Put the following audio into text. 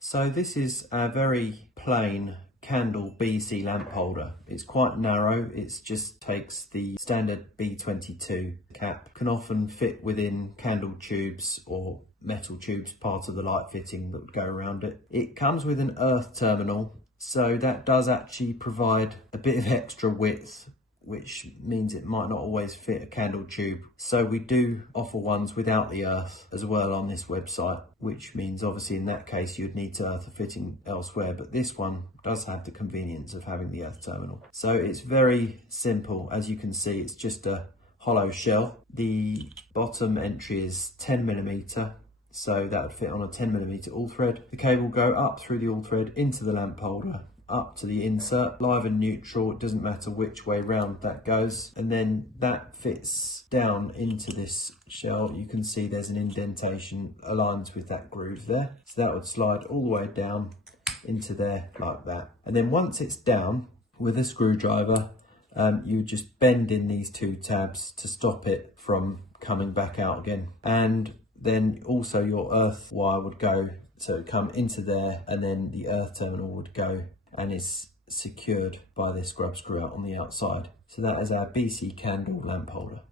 So this is a very plain candle BC lamp holder. It's quite narrow, it just takes the standard B22 cap. Can often fit within candle tubes or metal tubes, part of the light fitting that would go around it. It comes with an earth terminal, so that does actually provide a bit of extra width, which means it might not always fit a candle tube. So we do offer ones without the earth as well on this website, which means obviously in that case you'd need to earth a fitting elsewhere, but this one does have the convenience of having the earth terminal. So it's very simple. As you can see, it's just a hollow shell. The bottom entry is 10mm, so that would fit on a 10mm all thread. The cable will go up through the all thread into the lamp holder, up to the insert, live and neutral, it doesn't matter which way round that goes, and then that fits down into this shell. You can see there's an indentation aligned with that groove there, so that would slide all the way down into there like that. And then once it's down, with a screwdriver, you just bend in these two tabs to stop it from coming back out again. And then also your earth wire would go, so come into there, and then the earth terminal would go and is secured by this grub screw out on the outside. So that is our BC candle lamp holder.